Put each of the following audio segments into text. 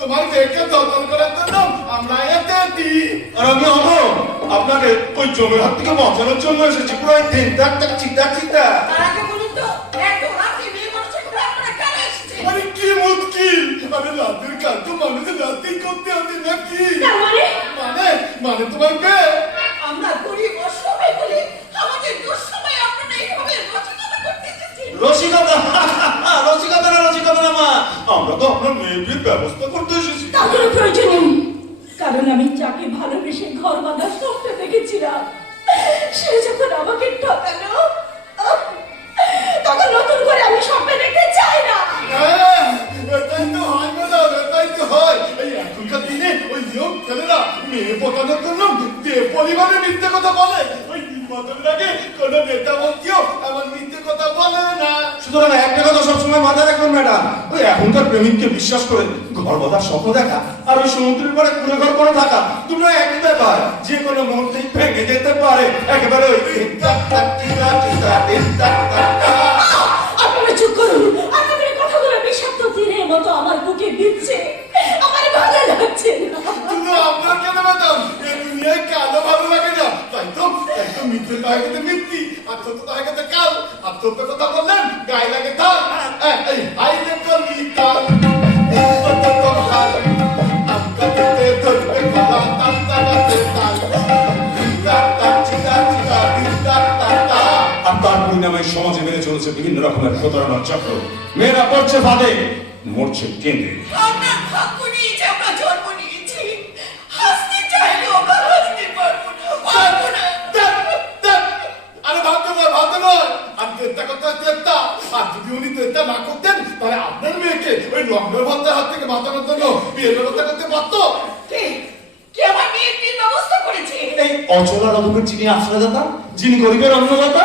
তোমার মেয়েকে দখল করার জন্য আমরা এতে কি আর আমি অমর আপনাকে ওই জমির হাত থেকে বাঁচানোর জন্য এসেছি। পুরো চিতা তার আগে বলুন তো এত রাতে বিয়ে করেছে করে আপনারা কেন এসেছেন? আরে কি মুশকিল? আরে রাতের কাজ তো মানুষের রাতেই করতে হবে নাকি? মানে? মানে মানে তোমার মেয়ে আমরা গরিব অসহায় বলে আমাদের দুঃসময় আপনারা এইভাবে রচনা করতে এসেছেন রসিকতা রসিকতা না রসিকতা না মা আমরা তো আপনার মেয়ের ব্যবস্থা করতে এসেছি। তার কোনো প্রয়োজন নেই। কারণ আমি যাকে ভালোবেসে ঘর বাঁধা স্বপ্ন দেখেছিলাম সে যখন আমাকে ঠকালো তখন নতুন করে আমি স্বপ্ন দেখতে চাই না। হ্যাঁ, এটাই তো হয় ম্যাডাম এটাই তো হয়। এই এখনকার দিনে ওই নিয়ম ছেলেরা মেয়ে পটানোর জন্য যে পরিবারে মিথ্যে কথা বলে ওই নির্বাচনের আগে কোনো নেতা মন্ত্রীও এমন মিথ্যে কথা বলে না। সুতরাং একটা কথা সবসময় মাথায় রাখবেন ম্যাডাম। ওই এখনকার প্রেমিককে বিশ্বাস করে ঘর বাঁধার স্বপ্ন দেখা আর ওই সমুদ্রের পাড়ে কুড়ে ঘর করে থাকা দুটো একই ব্যাপার। যে কোনো মুহূর্তেই ভেঙে যেতে পারে। একেবারে ওই। আপনারা চুপ করুন। আপনাদের কথাগুলো বিষাক্ত তীরের মতো আমার বুকে দিচ্ছে। আমার ভালো লাগছে না। আপনার কেন ম্যাডাম? এই দুনিয়ায় কালো ভালো লাগে মিথ্যে গেছে মিথ্যি আর সত্য তাই গেছে কাল আর সত্য কথা বললেন গায়ে লাগে তাল তো ধরবে কলা তাল সমাজে বেড়ে চলেছে বিভিন্ন রকমের প্রতারণার চক্র। মেয়েরা পড়ছে ফাঁদে, মরছে কেন্দ্রে আমরা ভাগ্য নিয়ে যে আমরা জন্ম নিয়েছি হাসতে চাইলেও আমরা হাসতে পারব না পারব না দেখ, দেখ। আরে ভাবতে নয় ভাবতে নয় আমি চেষ্টা করতে হয় চেষ্টা আর যদি উনি চেষ্টা না করতেন তাহলে আপনার মেয়েকে ওই লগ্নের ভদ্রের হাত থেকে বাঁচানোর জন্য বিয়ের ব্যবস্থা করতে পারতো কে কে আমার মেয়ের বিয়ের ব্যবস্থা করেছে এই অচলা রকমের যিনি আশ্রয়দাতা যিনি গরিবের অন্নদাতা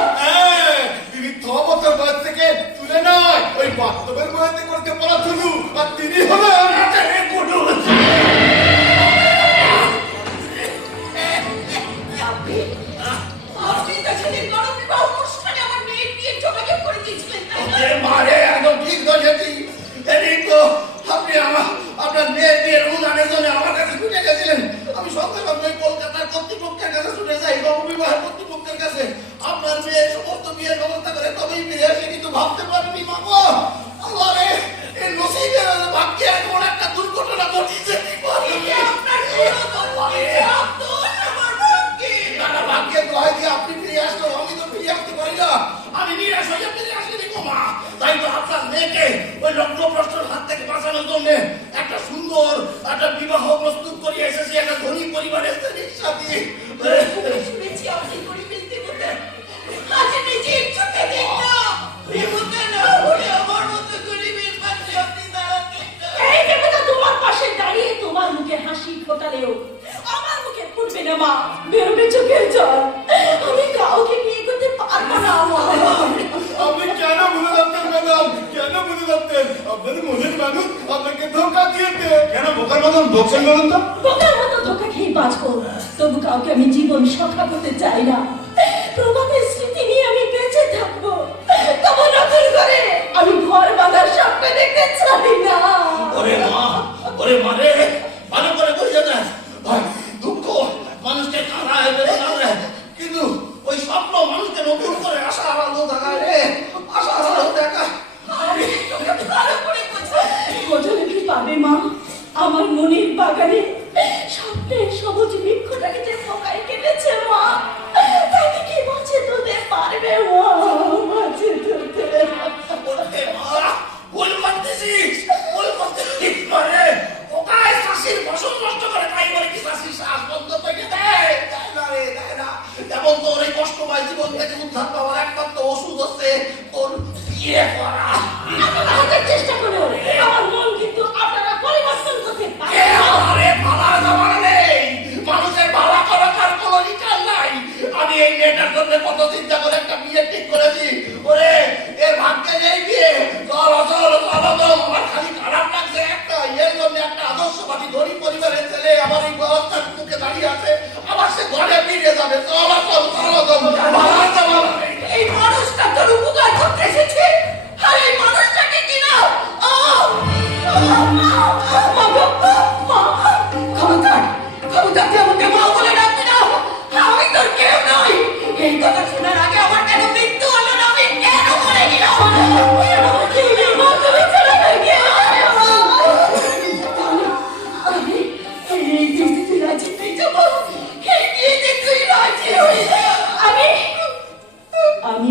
কাছে ছুটে যাই গণবিবাহ কর্তৃপক্ষের কাছে। আপনার মেয়ের সমস্ত বিয়ের ব্যবস্থা করে তবেই ফিরে আসে, কিন্তু ভাবতে পারিনি মামা। আল্লাহ রে এই ভাগ্যে এমন একটা দুর্ঘটনা ঘটিয়েছে। কি আপনি ফিরে আসলো আমি তো ফিরে আসতে পারি আমি নিরাশ হয়ে ফিরে আসিনি মা। তাই তো আপনার মেয়েকে ওই লগ্নপ্রশ্নের হাত থেকে বাঁচানোর জন্য একটা সুন্দর, একটা বিবাহ প্রস্তুত করে এসেছি, একটা ধনী পরিবারের সাথে। আপনাকে ধোকা দিয়েছে কেন বোকার মতন বলছেন বলুন তো বোকার মতো ধোকা খেয়ে বাঁচবো। তবু কাউকে আমি জীবন সখা করতে চাই না। প্রভাতের স্মৃতি নিয়ে আমি বেঁচে থাকব। তবু নতুন করে আমি ঘর বাঁধার স্বপ্ন দেখতে চাই না। ওরে মা ওরে মা রে ভালো করে বুঝে ভাই দুঃখ মানুষকে কাঁদায় কিন্তু ওই স্বপ্ন মানুষকে নতুন করে আশার আলো দেখায় রে। দেখায় আরে, তোকে ভালো করে বোঝা। বোঝালে কি পাবে মা? আমার মনের বাগানে চেষ্টা করে কিন্তু মানুষের ভালা করা তার কোনো রিটার্ন নাই। আমি এই মেয়েটার জন্য কত চিন্তা করে একটা বিয়ে ঠিক করেছি।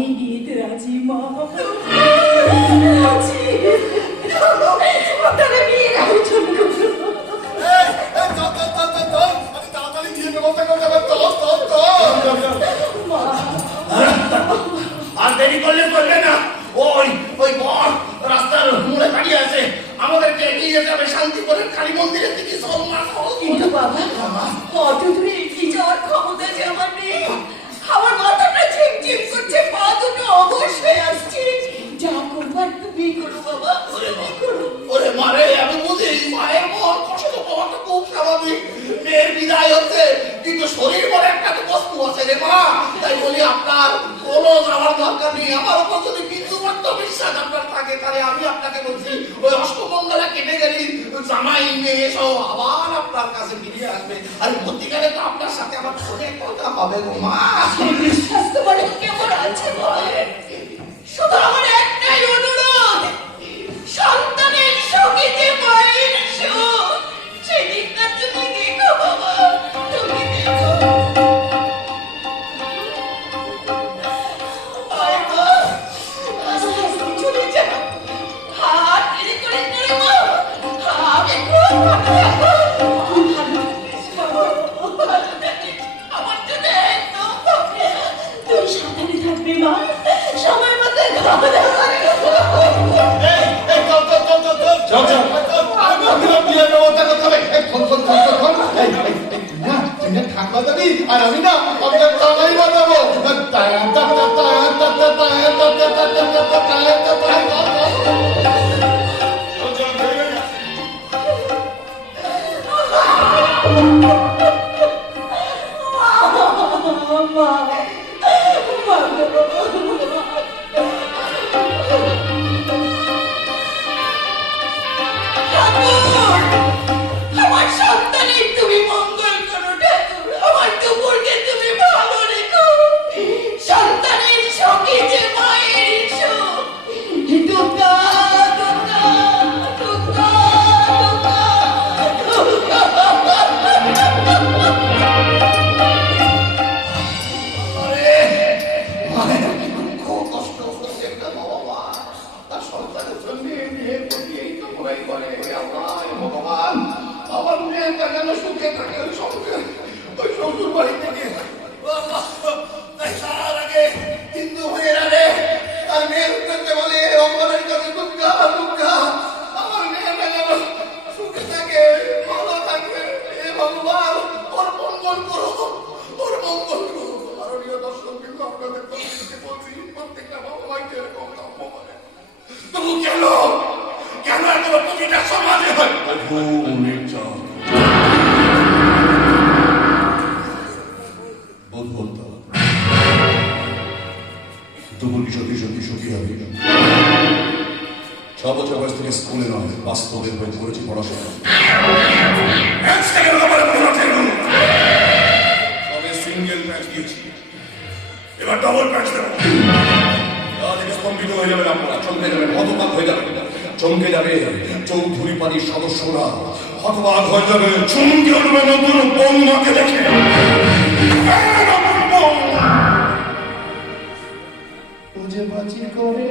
ঈদ রাজি মা আর দেরি করলে করবে না ওই ওই বর রাস্তার মোড়ে দাঁড়িয়ে আছে আমাদেরকে এগিয়ে যেতে হবে কালী মন্দিরের দিকে সব মা কিন্তু বাবা অত দূরে এগিয়ে যাওয়ার ক্ষমতা যে আমার নেই, আমার মাথা অবশ্যই আসছি যা করবার তুমি করো আমি বুঝি বিদায় হচ্ছে, কিন্তু শরীর বলে একটা তো বস্তু আছে রে মা। তাই বলি আপনার কোনো যাওয়ার দরকার নেই। আমার উপর আত্মবিশ্বাস আপনার থাকে, তাহলে আমি আপনাকে বলছি, ওই অষ্টমঙ্গলা কেটে গেলে জামাই, মেয়ে সব আবার আপনার কাছে ফিরে আসবে। আর মধ্যিকালে তো আপনার সাথে আমার ফোনে কথা হবে গো মা। বিশ্বাস তো কেমন আছে বলে শুধু আমার একটাই অনুরোধ। মাদানি আর আমি না আপনার তালাই বাজাবো cool বছর বয়স থেকে স্কুলে নয় বাস্তবে করেছি পড়াশোনা তবে সিঙ্গেল প্যাচ এবার ডবল প্যাচ দেবো কম্পিউটার হয়ে যাবেন আপনারা চমকে যাবেন হতপাত হয়ে যাবে চমকে যাবে চৌধুরী পানির সদস্যরা হতবাক হয়ে যাবে। চমকে উঠবে নতুন বৌমাকে দেখে। করে